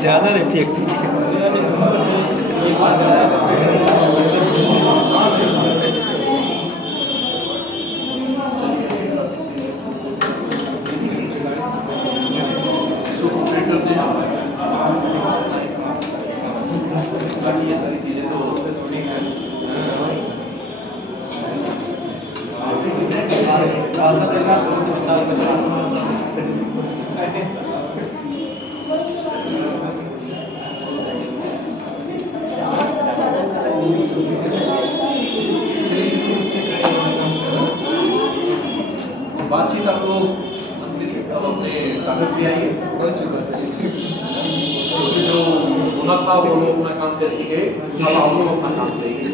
ज़्यादा इफेक्ट ये सारी चीजें तो थोड़ी हैं। बातचीत आप लोग अब अपने कागज ले आइए। जो होना था वो लोग अपना काम करके गए, अब आप लोग अपना काम करेंगे।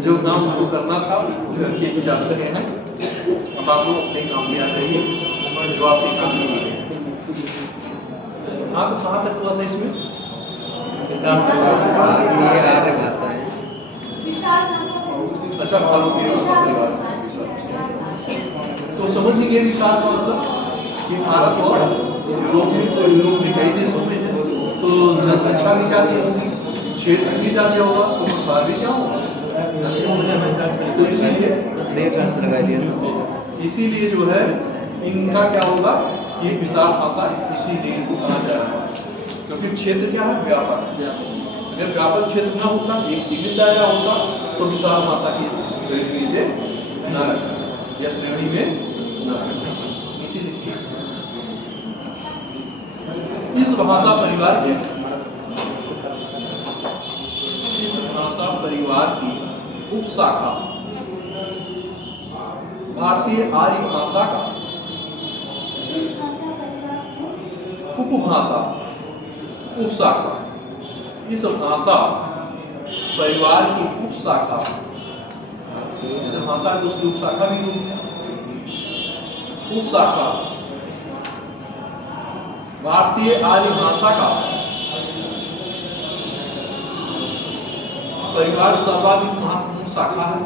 जो काम आपको करना था घर के विचार से हैं, अब आप लोग अपने काम में आ जाइए जो आपके काम में है। हाँ, तो कहाँ तक हुआ था इसमें? अच्छा, भालू के परिवार। तो समझ लीजिए विशाल का मतलब कि भारत और यूरोप में, तो यूरोप में कई देशों में है, तो जनसंख्या भी ज्यादा होगी, क्षेत्र भी ज्यादा होगा, तो प्रसार भी क्या होगा। तो इसीलिए जो है इनका क्या होगा, ये विशाल भाषा इसीलिए इनको कहा जा रहा है, क्योंकि क्षेत्र क्या है, व्यापक। अगर व्यापक क्षेत्र ना होता, एक सीमित दायरा होता, तो विशाल भाषा की श्रेणी से न रखा या श्रेणी में न रखा। नीचे देखिए, इस भाषा परिवार के, इस भाषा परिवार की उपशाखा भारतीय आर्य भाषा का उपभाषा उपशाखा, इस भाषा परिवार की उपशाखा, जैसे भाषा है तो उसकी उपशाखा भी होगी। उपशाखा भारतीय आर्य भाषा का परिवार सर्वाधिक महत्वपूर्ण शाखा है,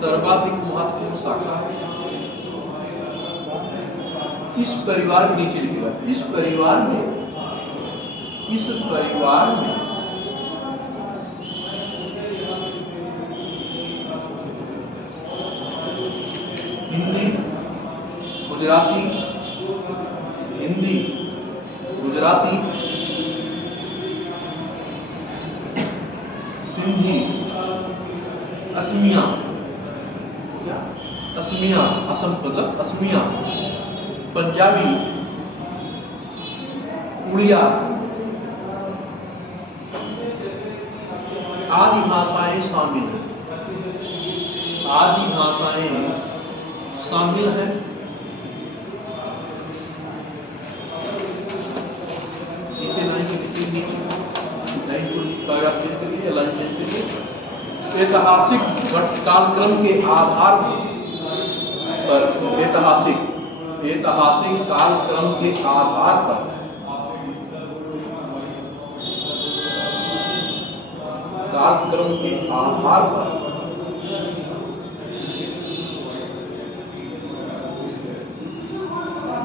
सर्वाधिक महत्वपूर्ण शाखा है। इस परिवार में नीचे लिखेगा, इस परिवार में हिंदी, गुजराती, सिंधी, असमिया, असम मतलब असमिया, पंजाबी, उड़िया आदि भाषाएं शामिल हैं। आदि भाषाएं शामिल हैं। नीचे लाइन के नीचे लाइन को पैराग्राफ चेंज करिए, लाइन चेंज करिए। ऐतिहासिक कालक्रम के आधार पर, ऐतिहासिक कालक्रम के आधार पर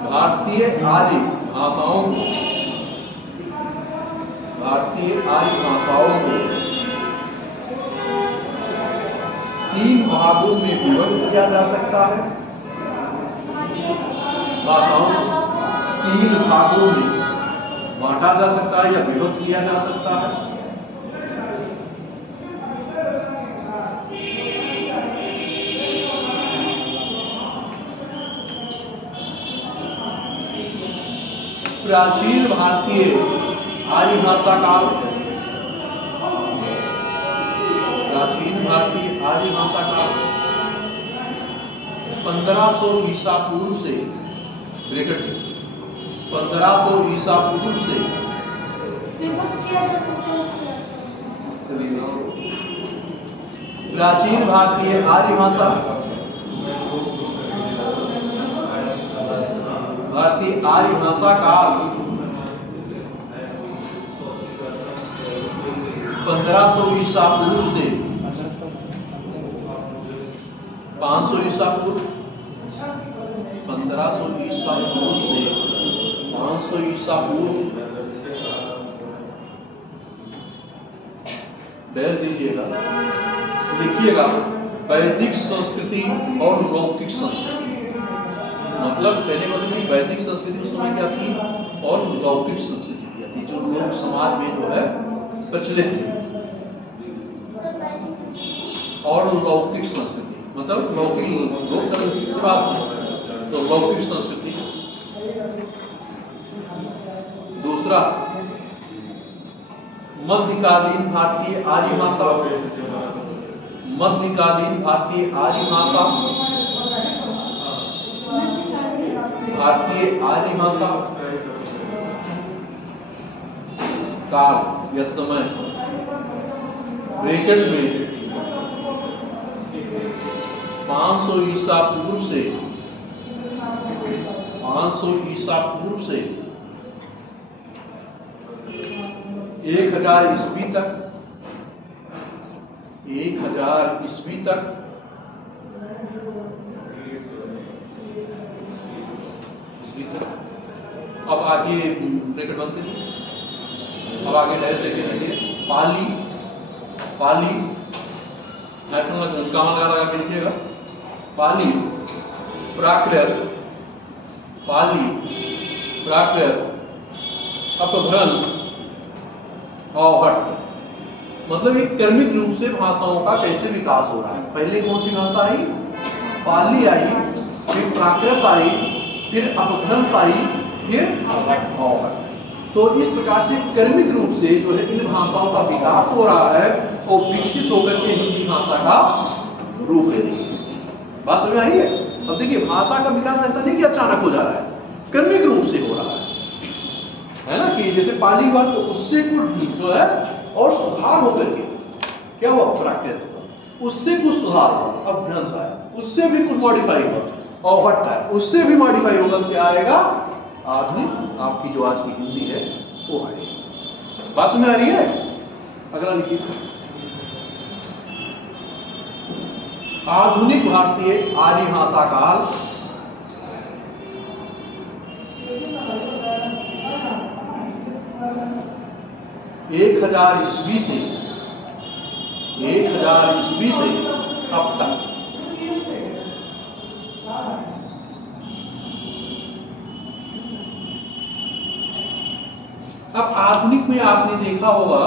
भारतीय आर्य भाषाओं को 3 भागों में विभक्त किया जा सकता है। भाषाओं को 3 भागों में बांटा जा सकता है या विभक्त किया जा सकता है। प्राचीन भारतीय आर्य भाषा काल, 1500 ईसा पूर्व से 1500 ईसा पूर्व से प्राचीन भारतीय आर्य भाषा, भारतीय आर्य भाषा काल 1500 ईसा पूर्व से 500 ईसा पूर्व, 1500 ईसा पूर्व से 500 ईसा पूर्व, डैश दीजिएगा, लिखिएगा वैदिक संस्कृति और लौकिक संस्कृति। मतलब पहले मतलब वैदिक संस्कृति उस समय क्या थी और लौकिक संस्कृति क्या थी, जो लोग समाज में जो है प्रचलित थी। और लौकिक संस्कृति मतलब लौकिक लोक धर्म की बात है, तो लौकिक संस्कृति। दूसरा, मध्यकालीन भारतीय आर्य भाषा, मध्यकालीन भारतीय आर्य भाषा, भारतीय आर्य भाषा काल या समय ब्रैकेट में 500 ईसा पूर्व से 500 ईसा पूर्व से 1000 ईस्वी तक, 1000 ईस्वी तक अब आगे ब्रैकेट बंद कीजिए, अब आगे डैश लेके देखिए, पाली, पाली कहाँ लगा के लिखिएगा, पाली, प्राकृत, पाली, प्राकृत, अपभ्रंश, अवहट्ट। मतलब एक क्रमिक रूप से भाषाओं का कैसे विकास हो रहा है। पहले कौन सी भाषा आई? पाली आई, फिर प्राकृत आई, फिर अपभ्रंश आई, फिर अवहट्ट। तो इस प्रकार से क्रमिक रूप से जो है इन भाषाओं का विकास हो रहा है और विकसित होकर के हिंदी भाषा का रूप ले रही है। बात समझ में आई है? अब देखिए, भाषा का विकास ऐसा नहीं कि अचानक हो जा रहा है, क्रमिक रूप से हो रहा है ना। कि जैसे पाली बात, तो उससे कुछ जो है और सुधार होकर के क्या हुआ, प्राकृत हुआ, उससे कुछ सुधार हुआ, अपभ्रंश आया, उससे भी कुछ मॉडिफाई हुआ, अवहट्ट आया, उससे भी मॉडिफाई होगा, क्या आएगा, आधुनिक आपकी जो आज की हिंदी है वो आएगी। बात समझ में आ रही है? अगला लिखिए, आधुनिक भारतीय आर्य भाषा काल 1000 ईस्वी से 1000 ईस्वी से अब तक। अब आधुनिक में आपने देखा होगा,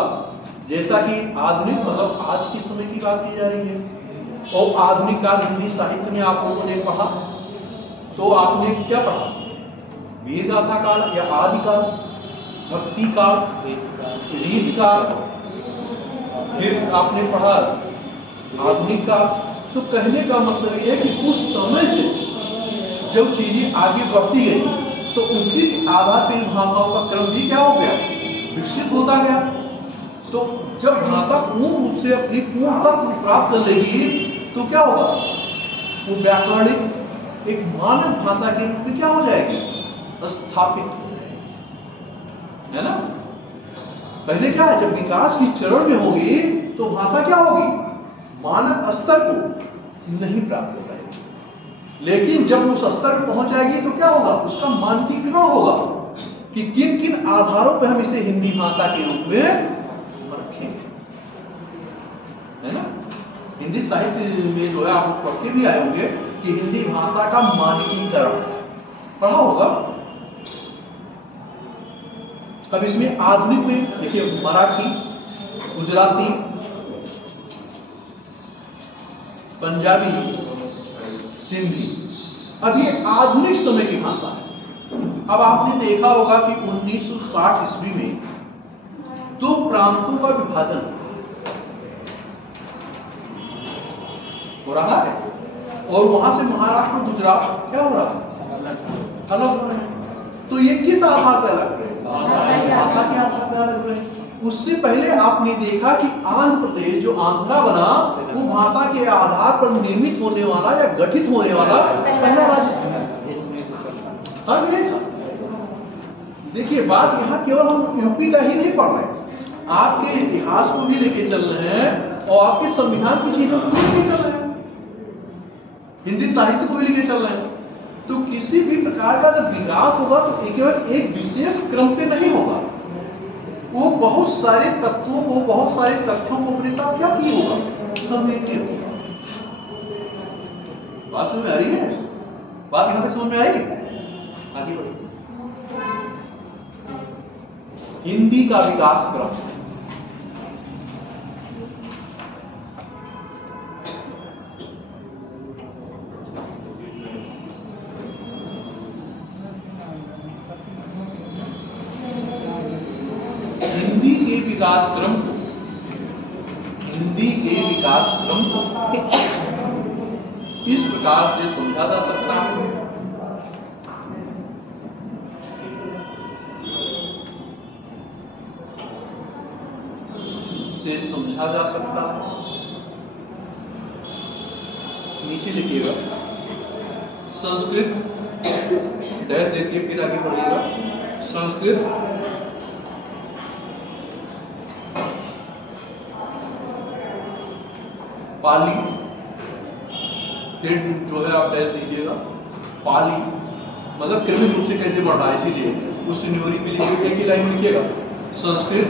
जैसा कि आधुनिक मतलब आज के समय की बात की जा रही है, और आधुनिक काल हिंदी साहित्य में आप लोगों ने पढ़ा, तो आपने क्या पढ़ा, वीर गाथा काल या आदि काल, भक्ति काल, रीत काल, फिर आपने पढ़ा आधुनिक काल। तो कहने का मतलब यह है कि उस समय से जब चीजें आगे बढ़ती गई, तो उसी के आधार पर इन भाषाओं का क्रम भी क्या हो गया, विकसित होता गया। तो जब भाषा पूर्ण रूप से अपनी पूर्णता को प्राप्त कर लेगी, तो क्या होगा, वो व्याकरणिक एक मानक भाषा के रूप में क्या हो जाएगी, स्थापित हो जाएगी, है ना। पहले क्या है, जब विकास की चरण में होगी तो भाषा क्या होगी, मानक स्तर को नहीं प्राप्त हो पाएगी। लेकिन जब उस स्तर पर पहुंच जाएगी तो क्या होगा, उसका मानकीकरण होगा कि किन किन आधारों पर हम इसे हिंदी भाषा के रूप में रखें, है ना। हिंदी साहित्य में जो है आप लोग पढ़ के भी आए होंगे कि हिंदी भाषा का मानकीकरण पढ़ा होगा। अब इसमें आधुनिक में देखिए, मराठी, गुजराती, पंजाबी, सिंधी, अब ये आधुनिक समय की भाषा है। अब आपने देखा होगा कि 1960 ईस्वी में 2 प्रांतों का विभाजन हो रहा है, और वहां से महाराष्ट्र और गुजरात क्या हो रहा है, अलग हो रहे हैं। तो ये किस आधार पर अलग रहे, भाषा के आधार पर अलग रहे। उससे पहले आपने देखा कि आंध्र प्रदेश जो आंध्रा बना, वो भाषा के आधार पर निर्मित होने वाला या गठित होने वाला पहला राज्य था। देखिए, बात यहाँ केवल हम यूपी का ही नहीं पढ़ रहे, आपके इतिहास को भी लेके चल रहे हैं और आपके संविधान की चीजों को भी लेके चल रहे हैं, हिंदी साहित्य को भी लेके चल रहे हैं। तो किसी भी प्रकार का जब विकास होगा तो केवल एक विशेष क्रम पे नहीं होगा, वो बहुत सारे तत्वों को, बहुत सारे तथ्यों को अपने साथ क्या किए होगा, समेटे होगा। बात समझ में आ रही है? बात यहां तक समझ में आई? आगे बढ़िए। हिंदी का विकास क्रम, हिंदी के विकास क्रम को, हिंदी के विकास क्रम को इस प्रकार से समझा जा सकता है। से समझा जा सकता है। नीचे लिखिएगा संस्कृत डैश देखिए, फिर आगे बढ़िएगा। संस्कृत पाली, फिर जो है आप डैश दीजिएगा। पाली मतलब क्रमिक रूप से कैसे बढ़ रहा है, इसीलिए उस न्यूरी पे लिखिएगा, एक ही लाइन में लिखिएगा। संस्कृत,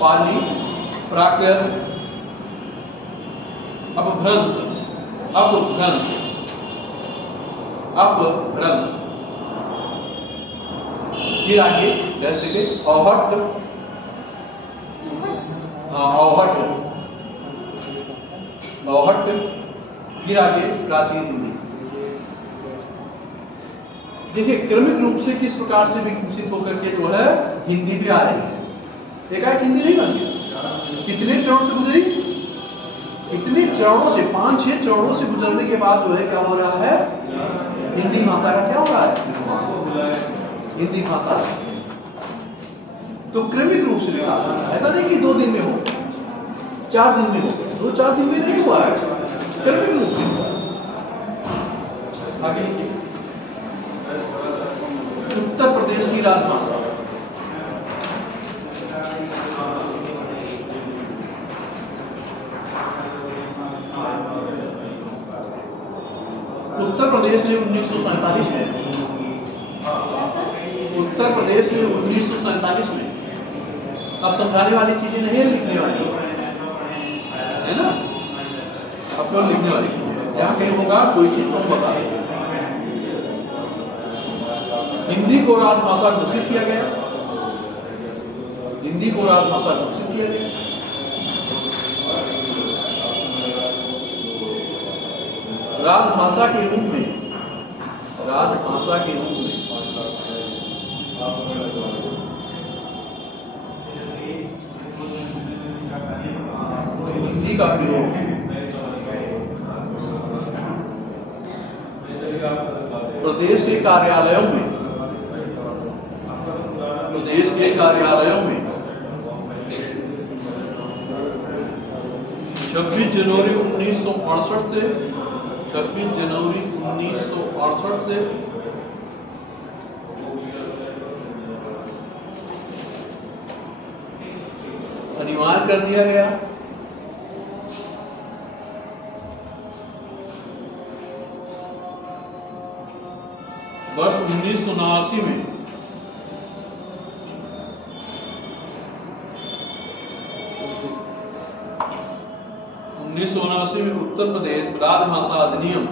पाली, प्राकृत, अपभ्रंश, अपभ्रंश, अपभ्रंश, फिर आगे डैश देंगे औहट, औहट, औहट, फिर आगे प्राचीन हिंदी। देखिए क्रमिक रूप से किस प्रकार से विकसित होकर के जो है हिंदी पे आ रही है। एकाएक हिंदी नहीं बन गई, कितने चरणों से गुजरी, इतने चरणों से, 5-6 चरणों से गुजरने के बाद जो है क्या हो रहा है, हिंदी भाषा का क्या हो रहा है, हिंदी भाषा। तो क्रमिक रूप से विकास हो रहा है, ऐसा नहीं कि 2 दिन में हो, 4 दिन में हो, 2-4 दिन में नहीं हुआ है, क्रमिक रूप से हुआ। आगे लिखिए उत्तर प्रदेश की राजभाषा, उत्तर प्रदेश ने 1947 में, उत्तर प्रदेश में 1947 में, अब समझाने वाली चीजें नहीं है, लिखने वाली है ना, अब केवल लिखने वाली चीजें, जहां कहीं होगा कोई चीज तो बता दें। हिंदी को राजभाषा घोषित किया गया, हिंदी को राजभाषा घोषित किया गया। राजभाषा के रूप में, राजभाषा के रूप में हिंदी का प्रयोग प्रदेश के कार्यालयों में, प्रदेश के कार्यालयों में 26 जनवरी 1968 से, 26 जनवरी 1968 से अनिवार्य कर दिया गया। वर्ष 1979 में उत्तर प्रदेश राजभाषा अधिनियम,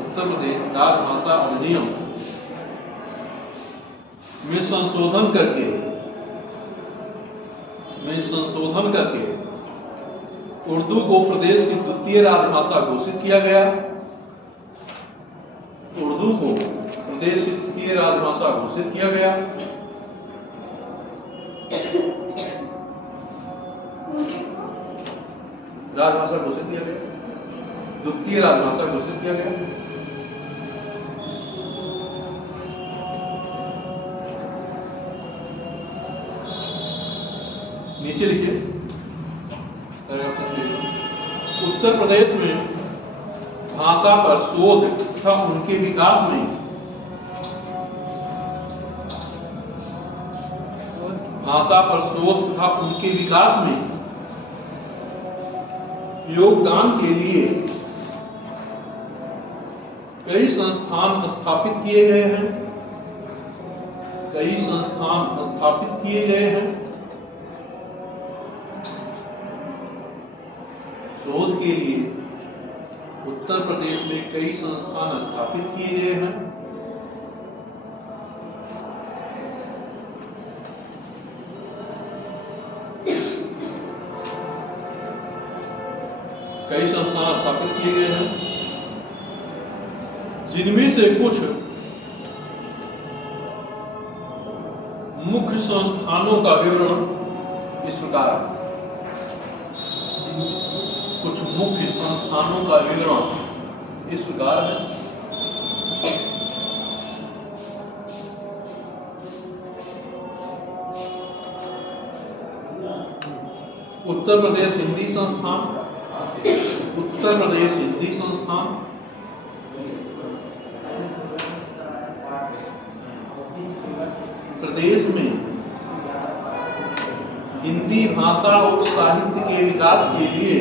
उत्तर प्रदेश राजभाषा अधिनियम में संशोधन करके उर्दू को प्रदेश की द्वितीय राजभाषा घोषित किया गया। उर्दू को प्रदेश की द्वितीय राजभाषा घोषित किया गया। राजभाषा घोषित किया गया, द्वितीय राजभाषा घोषित किया गया। नीचे लिखिए उत्तर प्रदेश में भाषा पर शोध तथा उनके विकास में, भाषा पर शोध तथा उनके विकास में योगदान के लिए कई संस्थान स्थापित किए गए हैं। शोध के लिए उत्तर प्रदेश में कई संस्थान स्थापित किए गए हैं। जिनमें से कुछ मुख्य संस्थानों का विवरण इस प्रकार है। कुछ मुख्य संस्थानों का विवरण इस प्रकार है। उत्तर प्रदेश हिंदी संस्थान, प्रदेश में हिंदी भाषा और साहित्य के विकास के लिए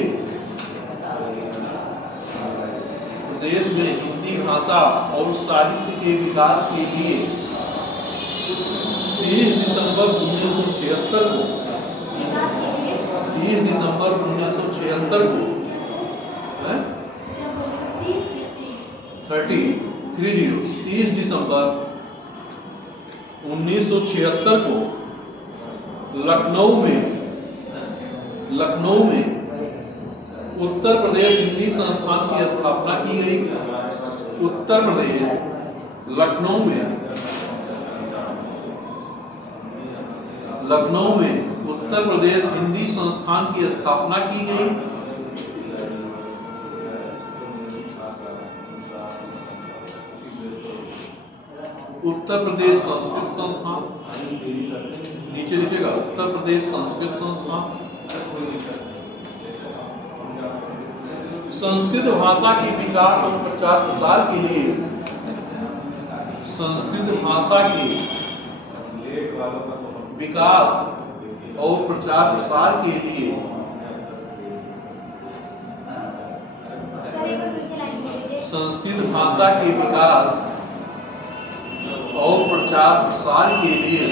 30 दिसंबर 1976 को 30 दिसंबर 1976 को 30 दिसंबर 1976 को लखनऊ में उत्तर प्रदेश हिंदी संस्थान की स्थापना की गई। उत्तर प्रदेश लखनऊ में उत्तर प्रदेश हिंदी संस्थान की स्थापना की गई। उत्तर प्रदेश संस्कृत संस्थान, नीचे लिखिएगा उत्तर प्रदेश संस्कृत संस्थान। संस्कृत भाषा के विकास और प्रचार प्रसार के लिए संस्कृत भाषा के विकास और प्रचार प्रसार के लिए संस्कृत भाषा के विकास और प्रचार प्रसार के लिए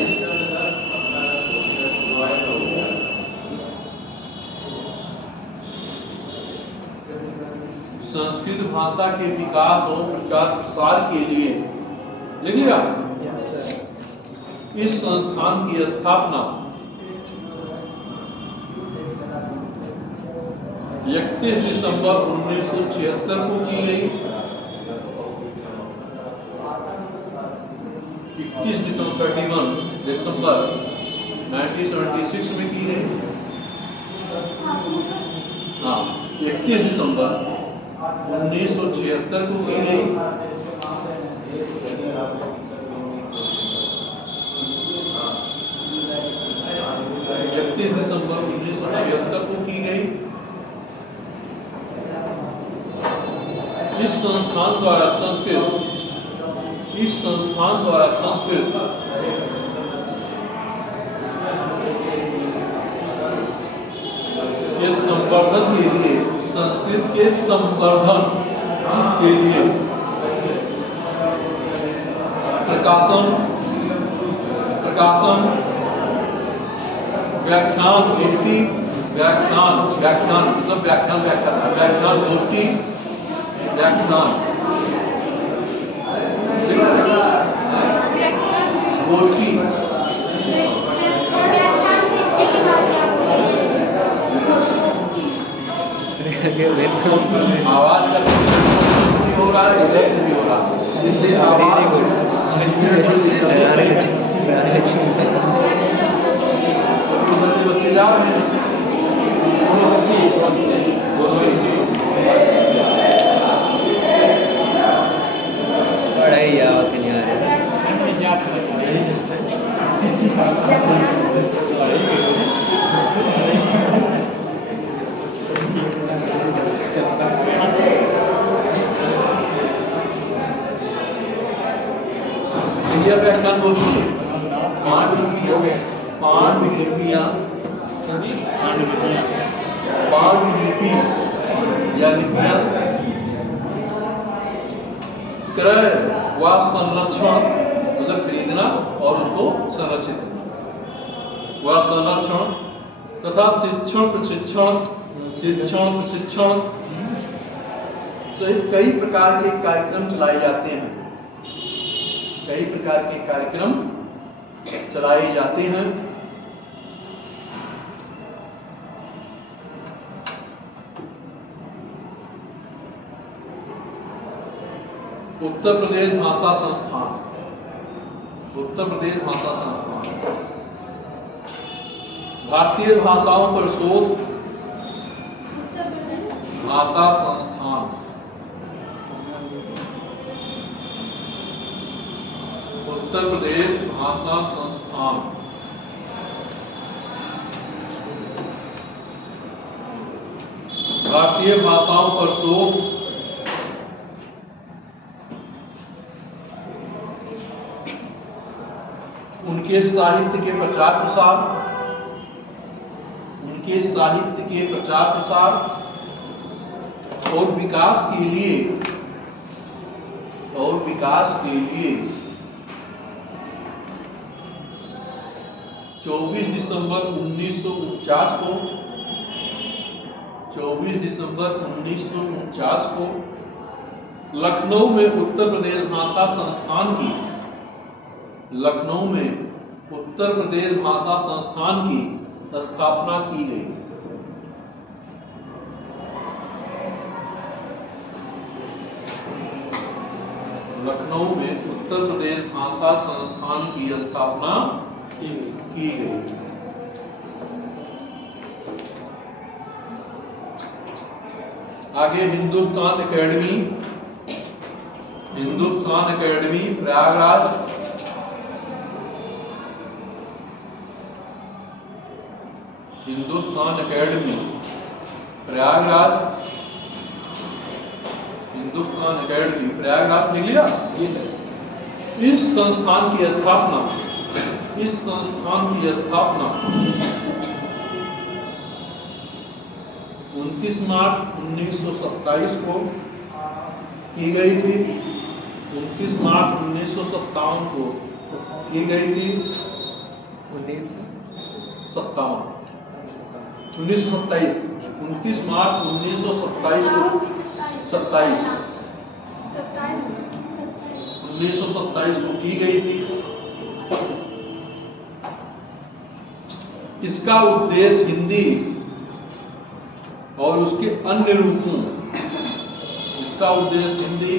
संस्कृत भाषा के विकास और प्रचार प्रसार के लिए लिखिएगा इस संस्थान की स्थापना 31 दिसंबर 1976 को की गई। 31 दिसंबर 1976 में की गई। 31 दिसंबर 1976 को की गई। दिसंबर 1976 को की गई। इस संस्थान द्वारा संस्कृत के संवर्धन के लिए प्रकाशन व्याख्यान गोष्ठी आवाज का हो रहा है, भी हो रहा है, इसलिए आवाज बच्चे जा रहे हैं। पढ़ाई आवत नहीं आ रही। व्याख्यान गोष्ठी 5 विधि पांडुलिपि या लिपियां, क्रय व संरक्षण मतलब खरीदना और उसको संरक्षित करना, व संरक्षण तथा शिक्षण प्रशिक्षण सहित कई प्रकार के कार्यक्रम चलाए जाते हैं। कई प्रकार के कार्यक्रम चलाए जाते हैं। उत्तर प्रदेश भाषा संस्थान, उत्तर प्रदेश भाषा संस्थान, भारतीय भाषाओं पर शोध भाषा संस्थान, उत्तर प्रदेश भाषा संस्थान, भारतीय भाषाओं पर शोध, उनके साहित्य के प्रचार प्रसार, उनके साहित्य के प्रचार प्रसार और विकास के लिए 24 दिसंबर 1949 को 24 दिसंबर 1949 को लखनऊ में उत्तर प्रदेश भाषा संस्थान की, लखनऊ में उत्तर प्रदेश भाषा संस्थान की स्थापना की गई। लखनऊ में उत्तर प्रदेश भाषा संस्थान की स्थापना की गई। आगे Hindustan academy, Hindustan academy Prayagraj, Hindustan academy Prayagraj, Hindustan academy Prayagraj लिख लिया। इस संस्थान की स्थापना, इस संस्थान की स्थापना 29 मार्च 1927 को की गई थी। 29 मार्च 1957 को की गई थी। 1927 1927 29 मार्च 1927 को 1927 को की गई थी। इसका उद्देश्य हिंदी और उसके अन्य रूपों, इसका उद्देश्य हिंदी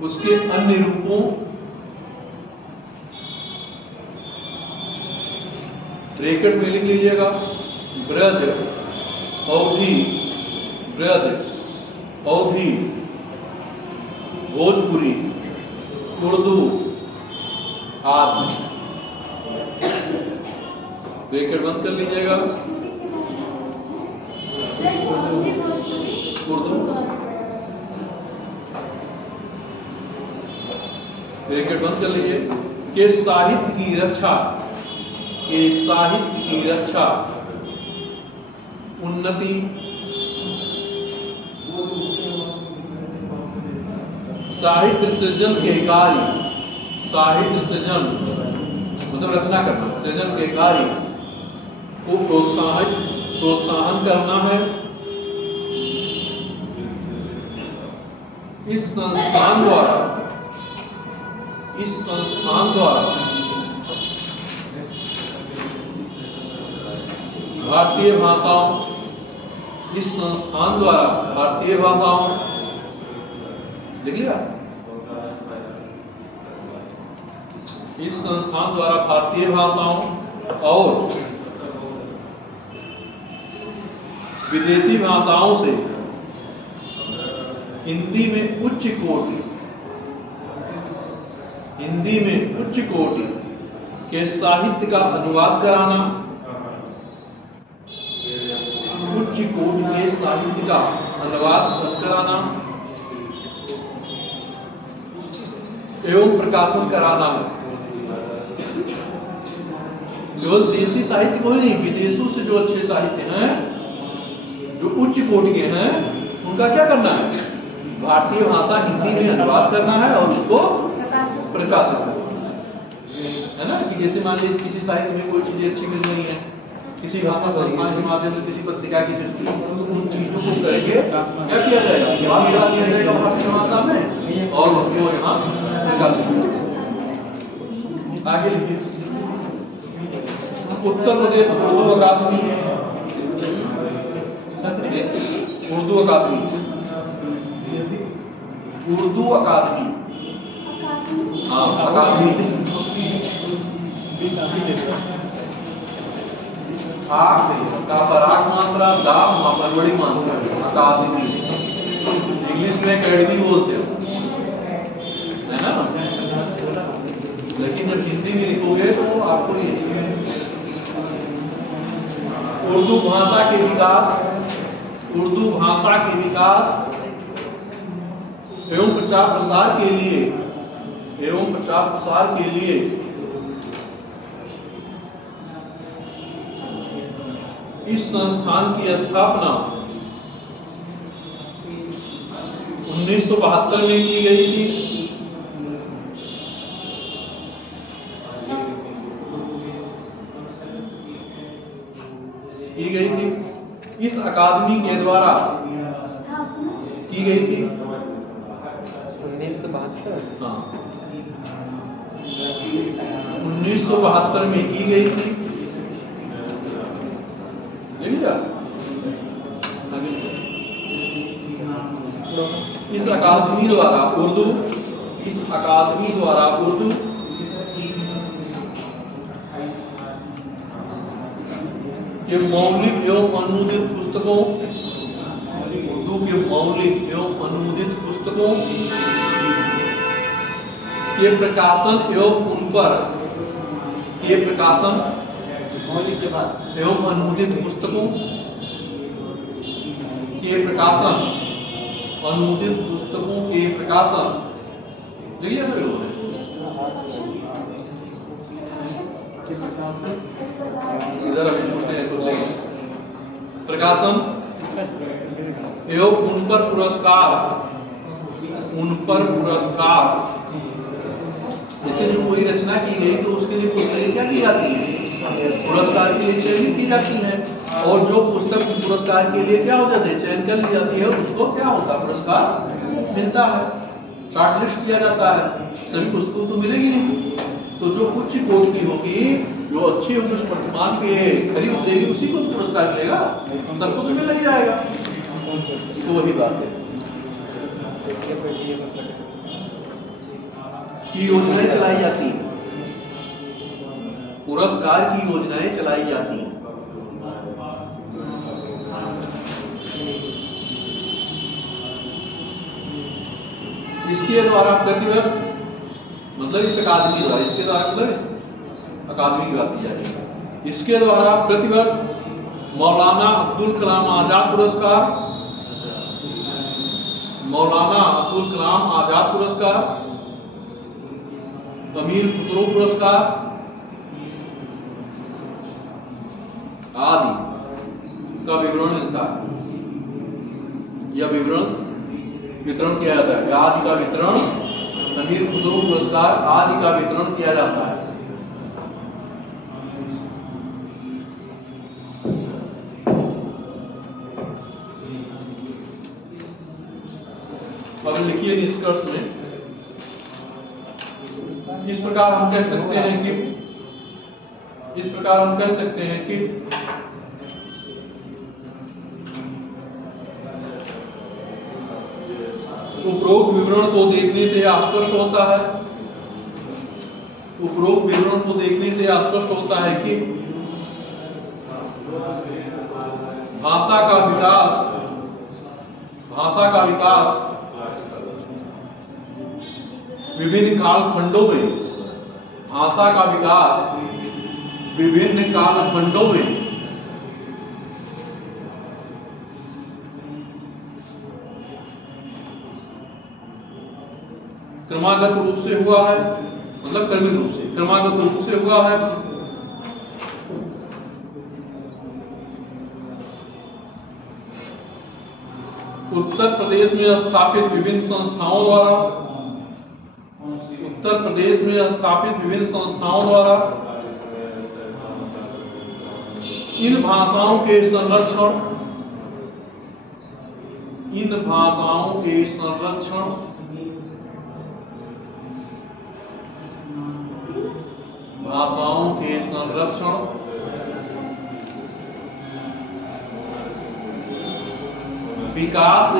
उसके अन्य रूपों, ब्रैकेट में लिख लीजिएगा, ब्रज, अवधी, ब्रज, अवधी, भोजपुरी, उर्दू आदि, ब्रैकेट बंद कर लीजिएगा। उर्दू, ब्रैकेट बंद कर लीजिए। के साहित्य की रक्षा, के साहित्य की रक्षा, उन्नति, साहित्य सृजन के कार्य, साहित्य सृजन मतलब रचना करना, सृजन के कार्य को प्रोत्साहन करना है। इस संस्थान द्वारा भारतीय भाषाओं, इस संस्थान द्वारा भारतीय भाषाओं, लिख लिया, इस संस्थान द्वारा भारतीय भाषाओं और विदेशी भाषाओं से हिंदी में उच्च कोटि के साहित्य का अनुवाद कराना, उच्च कोटि के साहित्य का अनुवाद कराना एवं प्रकाशन कराना है। केवल देसी साहित्य को ही नहीं, विदेशों से जो अच्छे साहित्य हैं, जो उच्च कोटि के हैं, उनका क्या करना है? भारतीय भाषा हिंदी में अनुवाद करना है और उसको प्रकाशित करना है ना। कि जैसे मान लीजिए किसी साहित्य में कोई चीजें अच्छी मिल रही है, किसी भाषा संस्थान के माध्यम से, किसी पत्रिका की, उन चीजों को करके क्या किया जाएगा? अनुवाद करा दिया जाएगा भारतीय भाषा में और उसको यहाँ प्रकाशित किया जाएगा। आगे लिखिए। उत्तर प्रदेश उर्दू अकादमी, उर्दू अकादमी, उर्दू अकादमी, हाँ अकादमी, का पराग मात्रा, दा बड़ी मात्रा, अकादमी। इंग्लिश में एकेडमी बोलते हो, है ना, लेकिन जब हिंदी में लिखोगे तो आपको ये उर्दू भाषा के विकास, उर्दू भाषा के विकास एवं प्रचार प्रसार के लिए, एवं प्रचार प्रसार के लिए इस संस्थान की स्थापना 1972 में की गई थी। इस अकादमी के द्वारा की गई थी 1972। हाँ 1972 में की गई थी। इस अकादमी द्वारा उर्दू, इस अकादमी द्वारा उर्दू के मौलिक एवं अनुदित पुस्तकों, उर्दू के मौलिक एवं अनुदित पुस्तकों के प्रकाशन एवं उन पर के प्रकाशन, मौलिक के बाद एवं अनुदित पुस्तकों के प्रकाशन, अनुदित पुस्तकों के प्रकाशन, देखिए सभी लोगों ने इधर अभी छोटे हैं तो प्रकाशन एवं उन पर पुरस्कार, उन पर पुरस्कार। जैसे जो कोई रचना की गई तो उसके लिए पुस्तकें क्या की जाती है? पुरस्कार के लिए चयनित की जाती है, और जो पुस्तक पुरस्कार के लिए क्या हो जाती है? चयन कर ली जाती है, उसको क्या होता है? पुरस्कार मिलता है, शॉर्टलिस्ट किया जाता है। सभी पुस्तकों तो मिलेगी नहीं, तो जो उच्च कोटि की होगी, जो अच्छी होगी, उस प्रतिमान पे खरी उतरेगी, उसी को तो पुरस्कार मिलेगा, सबको तो मिल ही जाएगा। तो वही बात है कि योजनाएं चलाई जाती हैं, पुरस्कार की योजनाएं चलाई जाती हैं। इसके द्वारा प्रतिवर्ष, मतलब इस अकादमी द्वारा, इसके द्वारा मतलब इस अकादमी की बात की जाती है, इसके द्वारा प्रतिवर्ष मौलाना अब्दुल कलाम आजाद पुरस्कार, मौलाना अब्दुल कलाम आजाद पुरस्कार, अमीर खुसरो पुरस्कार आदि का विवरण मिलता है, यह वितरण किया जाता है। आदि का वितरण, अमीर खुसरो पुरस्कार आदि का वितरण किया जाता है। अब लिखिए निष्कर्ष में, इस प्रकार हम कह सकते हैं कि, इस प्रकार हम कह सकते हैं कि उपरोक्त विवरण को देखने से स्पष्ट होता है, उपरोक्त विवरण को देखने से स्पष्ट होता है कि भाषा का विकास, भाषा का विकास विभिन्न कालखंडों में, भाषा का विकास विभिन्न कालखंडों में क्रमागत रूप से हुआ है, मतलब क्रमिक रूप से, क्रमागत रूप से हुआ है। उत्तर प्रदेश में स्थापित विभिन्न संस्थाओं द्वारा इन भाषाओं के संरक्षण विकास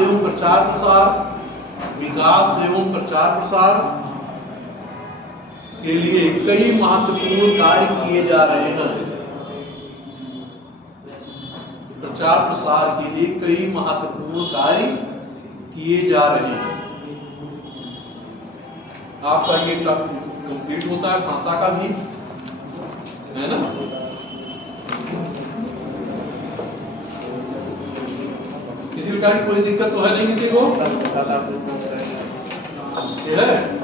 एवं प्रचार प्रसार के लिए कई महत्वपूर्ण कार्य किए जा रहे हैं। प्रचार प्रसार के लिए कई महत्वपूर्ण कार्य किए जा रहे हैं। आपका ये कंप्लीट होता है भाषा का भी, है ना। किसी प्रकार की कोई दिक्कत तो है नहीं किसी को? ये है